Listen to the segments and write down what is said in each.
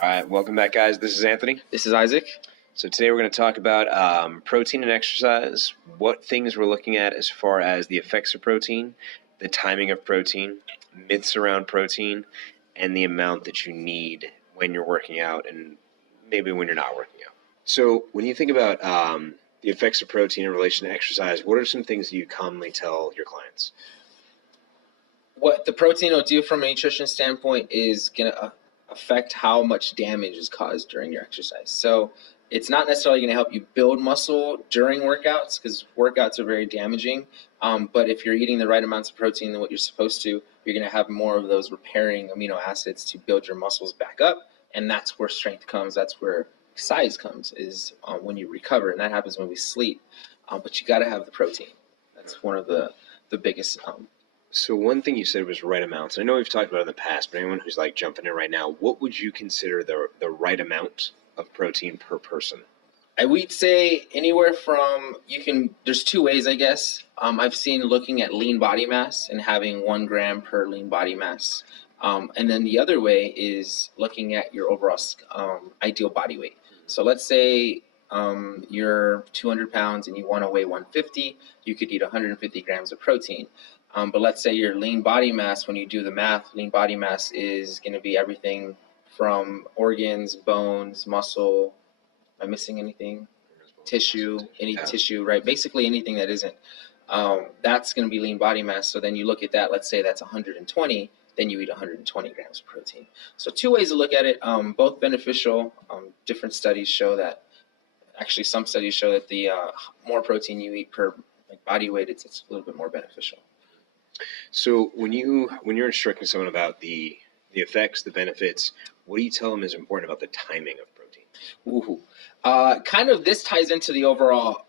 All right, welcome back, guys. This is Anthony. This is Isaac. So today we're going to talk about protein and exercise, what things we're looking at as far as the effects of protein, the timing of protein, myths around protein, and the amount that you need when you're working out and maybe when you're not working out. So when you think about the effects of protein in relation to exercise, what are some things that you commonly tell your clients? What the protein will do from a nutrition standpoint is going to affect how much damage is caused during your exercise. So it's not necessarily going to help you build muscle during workouts because workouts are very damaging. But if you're eating the right amounts of protein than what you're supposed to, you're going to have more of those repairing amino acids to build your muscles back up. And that's where strength comes. That's where size comes, is when you recover. And that happens when we sleep. But you got to have the protein. That's one of the biggest. So one thing you said was right amounts. I know we've talked about it in the past, but anyone who's like jumping in right now, what would you consider the right amount of protein per person? I would say anywhere from, there's two ways, I guess. I've seen looking at lean body mass and having 1 gram per lean body mass. And then the other way is looking at your overall ideal body weight. So let's say you're 200 pounds and you want to weigh 150, you could eat 150 grams of protein. But let's say your lean body mass, when you do the math, lean body mass is going to be everything from organs, bones, muscle. Am I missing anything? Tissue, tissue, right? Basically anything that isn't. That's going to be lean body mass. So then you look at that, let's say that's 120, then you eat 120 grams of protein. So two ways to look at it, both beneficial. Different studies show that, actually some studies show that the more protein you eat per body weight, it's a little bit more beneficial. So when you're instructing someone about the effects, the benefits, what do you tell them is important about the timing of protein? Kind of this ties into the overall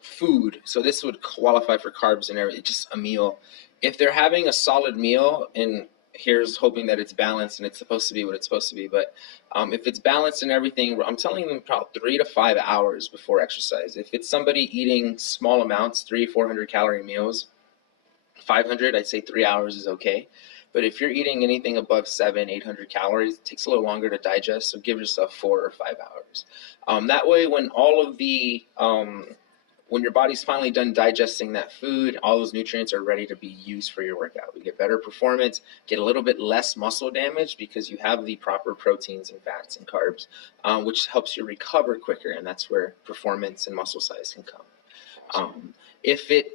food. So this would qualify for carbs and everything, just a meal. If they're having a solid meal, and here's hoping that it's balanced and it's supposed to be what it's supposed to be, but if it's balanced and everything, I'm telling them about 3 to 5 hours before exercise. If it's somebody eating small amounts, 300-400 calorie meals, 500, I'd say 3 hours is okay. But if you're eating anything above 700-800 calories, it takes a little longer to digest. So give yourself 4 or 5 hours. That way, when all of the when your body's finally done digesting that food, all those nutrients are ready to be used for your workout. We get better performance, get a little bit less muscle damage because you have the proper proteins and fats and carbs, which helps you recover quicker, and that's where performance and muscle size can come. If it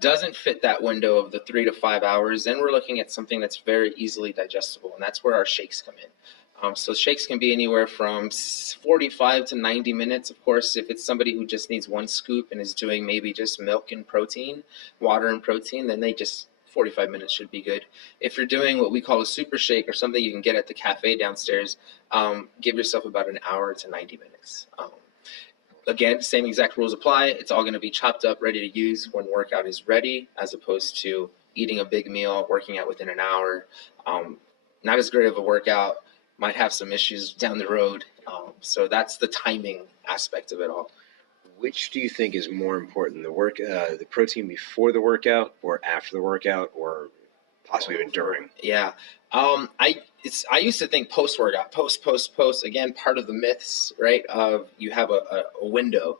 doesn't fit that window of the 3 to 5 hours, then we're looking at something that's very easily digestible, and that's where our shakes come in. So shakes can be anywhere from 45 to 90 minutes. Of course, if it's somebody who just needs 1 scoop and is doing maybe just milk and protein, water and protein, then 45 minutes should be good. If you're doing what we call a super shake or something you can get at the cafe downstairs, give yourself about an hour to 90 minutes. Again, same exact rules apply. It's all going to be chopped up, ready to use when workout is ready, as opposed to eating a big meal, working out within an hour. Not as great of a workout, might have some issues down the road. So that's the timing aspect of it all. Which do you think is more important, the protein before the workout or after the workout, or possibly even during? Yeah. I used to think post-workout, post. Again, part of the myths, right, of you have a window.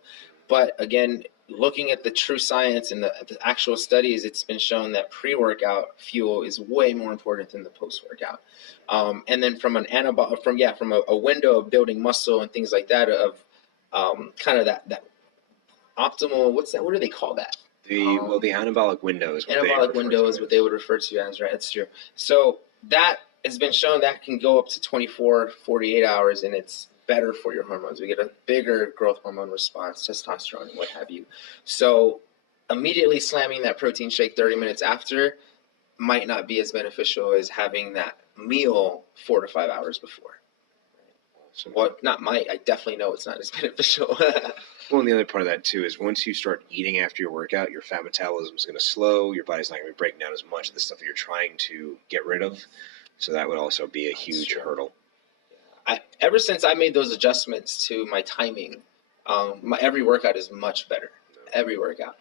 But again, looking at the true science and the actual studies, it's been shown that pre-workout fuel is way more important than the post-workout. And then from a window of building muscle and things like that, of kind of that optimal, what do they call that? The anabolic window is what they would refer to as, right? That's true. So that has been shown that can go up to 24, 48 hours, and it's better for your hormones. We get a bigger growth hormone response, testosterone, and what have you. So immediately slamming that protein shake 30 minutes after might not be as beneficial as having that meal 4 to 5 hours before. I definitely know it's not as beneficial. Well, and the other part of that, too, is once you start eating after your workout, your fat metabolism is going to slow. Your body's not going to be breaking down as much of the stuff that you're trying to get rid of. So that would also be a huge hurdle. Ever since I made those adjustments to my timing, every workout is much better. Every workout.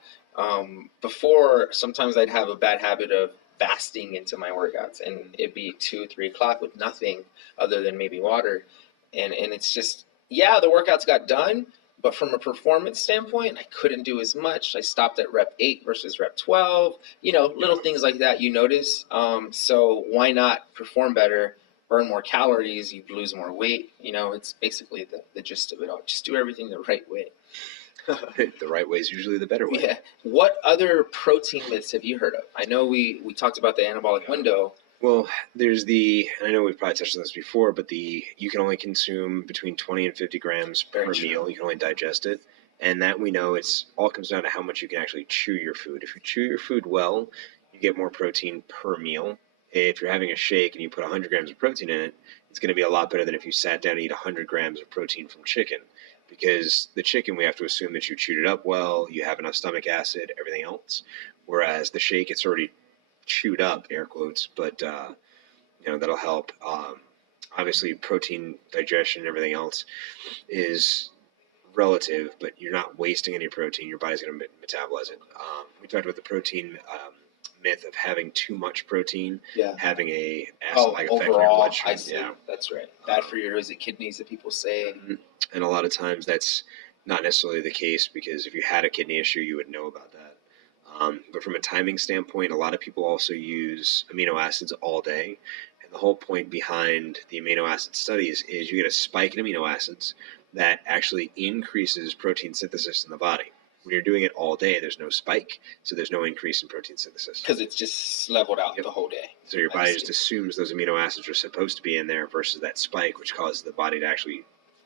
Before, sometimes I'd have a bad habit of fasting into my workouts, and it'd be 2, 3 o'clock with nothing other than maybe water, and it's just, yeah, the workouts got done, but from a performance standpoint, I couldn't do as much. I stopped at rep 8 versus rep 12. Little things like that you notice. So why not perform better, burn more calories, you lose more weight? It's basically the gist of it all. Just do everything the right way. The right way is usually the better way. Yeah. What other protein myths have you heard of? I know we talked about the anabolic window. Well, there's I know we've probably touched on this before, but you can only consume between 20 and 50 grams per meal. You can only digest it. And that we know it's all comes down to how much you can actually chew your food. If you chew your food well, you get more protein per meal. If you're having a shake and you put 100 grams of protein in it, it's going to be a lot better than if you sat down and eat 100 grams of protein from chicken. Because the chicken, we have to assume that you chewed it up well, you have enough stomach acid, everything else. Whereas the shake, it's already chewed up, air quotes, but that'll help. Obviously, protein digestion and everything else is relative, but you're not wasting any protein. Your body's going to metabolize it. We talked about the protein myth of having too much protein, having a acid-like effect on your bloodstream. I see. Yeah, that's right. Bad for your kidneys that people say. And a lot of times that's not necessarily the case, because if you had a kidney issue, you would know about that. But from a timing standpoint, a lot of people also use amino acids all day. And the whole point behind the amino acid studies is you get a spike in amino acids that actually increases protein synthesis in the body. When you're doing it all day, there's no spike, so there's no increase in protein synthesis. Because it's just leveled out the whole day. So your body just assumes those amino acids are supposed to be in there versus that spike, which causes the body to actually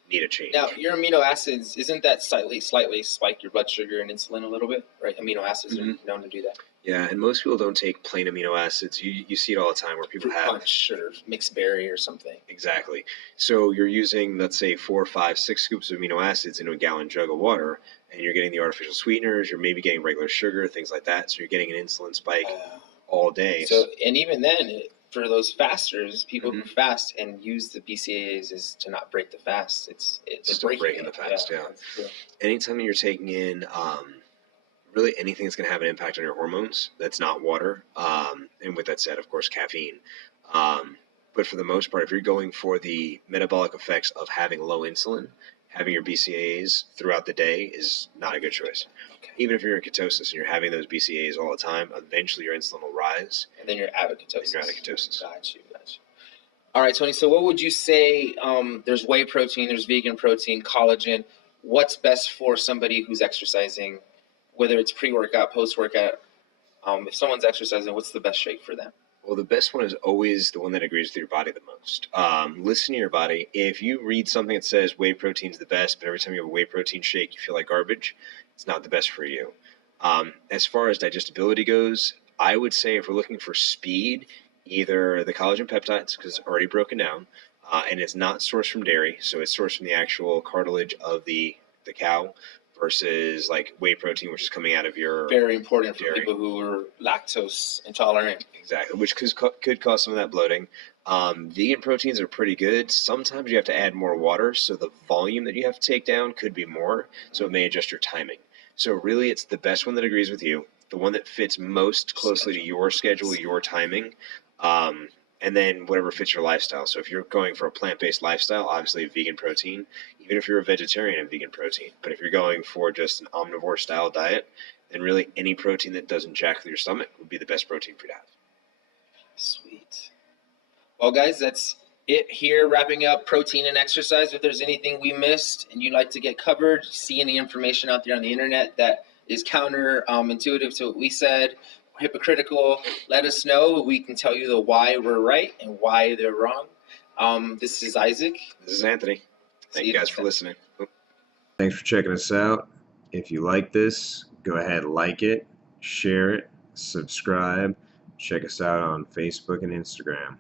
need a change. Now, your amino acids, isn't that slightly spike your blood sugar and insulin a little bit, right? Amino acids are known to do that. Yeah, and most people don't take plain amino acids. You see it all the time where people have punch or mixed berry or something. Exactly. So you're using, let's say, 4, 5, 6 scoops of amino acids into a gallon jug of water, and you're getting the artificial sweeteners. You're maybe getting regular sugar, things like that. So you're getting an insulin spike all day. So, and even then, for those fasters, people who fast and use the BCAAs is to not break the fast. It's still breaking the fast. Yeah. Anytime you're taking in really anything that's going to have an impact on your hormones that's not water, and with that said, of course, caffeine. But for the most part, if you're going for the metabolic effects of having low insulin, having your BCAAs throughout the day is not a good choice. Okay. Even if you're in ketosis and you're having those BCAAs all the time, eventually your insulin will rise. And then you're out of ketosis. Got you. All right, Tony, so what would you say, there's whey protein, there's vegan protein, collagen. What's best for somebody who's exercising, whether it's pre-workout, post-workout? If someone's exercising, what's the best shake for them? Well, the best one is always the one that agrees with your body the most. Listen to your body. If you read something that says whey protein is the best, but every time you have a whey protein shake, you feel like garbage, it's not the best for you. As far as digestibility goes, I would say if we're looking for speed, either the collagen peptides, because it's already broken down, and it's not sourced from dairy, so it's sourced from the actual cartilage of the cow, versus like whey protein, which is coming out of your very important dairy. For people who are lactose intolerant. Exactly, which could cause some of that bloating. Vegan proteins are pretty good. Sometimes you have to add more water, so the volume that you have to take down could be more, so it may adjust your timing. So really, it's the best one that agrees with you, the one that fits most closely to your schedule, your timing, and then whatever fits your lifestyle. So if you're going for a plant-based lifestyle, obviously vegan protein, even if you're a vegetarian, and vegan protein. But if you're going for just an omnivore-style diet, then really any protein that doesn't jack with your stomach would be the best protein for you to have. Sweet. Well, guys, that's it here, wrapping up protein and exercise. If there's anything we missed and you'd like to get covered, see any information out there on the internet that is counterintuitive to what we said, hypocritical, let us know. We can tell you the why we're right and why they're wrong. This is Isaac. This is Anthony. Thank you guys for listening. Thanks for checking us out. If you like this, go ahead and like it, share it, subscribe. Check us out on Facebook and Instagram.